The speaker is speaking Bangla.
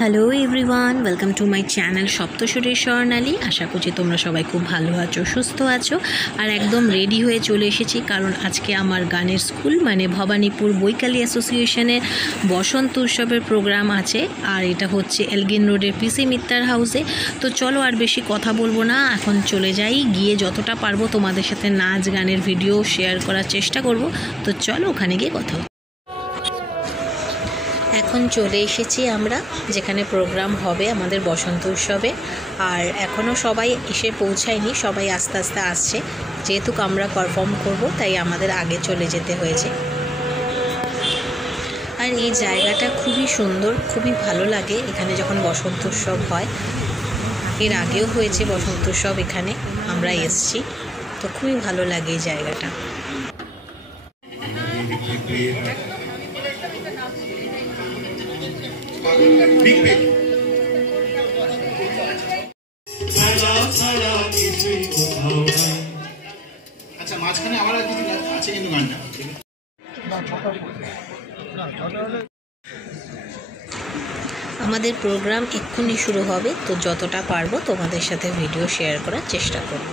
Hello everyone, welcome to my channel Saptaswari Swarnali. আশা করছি তোমরা সবাই খুব ভালো আছো, সুস্থ আছো আর একদম রেডি হয়ে চলে এসেছি, কারণ আজকে আমার গানের স্কুল মানে ভবানীপুর বৈকালী অ্যাসোসিয়েশনের বসন্ত উৎসবের প্রোগ্রাম আছে। আর এটা হচ্ছে এলগিন রোডের পিসি মিত্তার হাউসে। তো চলো আর বেশি কথা বলবো না, এখন চলে যাই, গিয়ে যতটা পারবো তোমাদের সাথে নাচ গানের ভিডিও শেয়ার করার চেষ্টা করব। তো চলো ওখানে গিয়ে কথা। এখন চলে এসেছি আমরা যেখানে প্রোগ্রাম হবে আমাদের বসন্ত উৎসবে। আর এখনও সবাই এসে পৌঁছায়নি, সবাই আস্তে আস্তে আসছে। যেহেতু আমরা পারফর্ম করব তাই আমাদের আগে চলে যেতে হয়েছে। আর এই জায়গাটা খুবই সুন্দর, খুবই ভালো লাগে এখানে যখন বসন্ত উৎসব হয়। এর আগেও হয়েছে বসন্ত উৎসব, এখানে আমরা এসছি, তো খুবই ভালো লাগে এই জায়গাটা। আচ্ছা, মাঝখানে আবার কিছু আছে কিন্তু গানটা আমাদের প্রোগ্রাম এক্ষুনি শুরু হবে, তো যতটা পারবো তোমাদের সাথে ভিডিও শেয়ার করার চেষ্টা করব।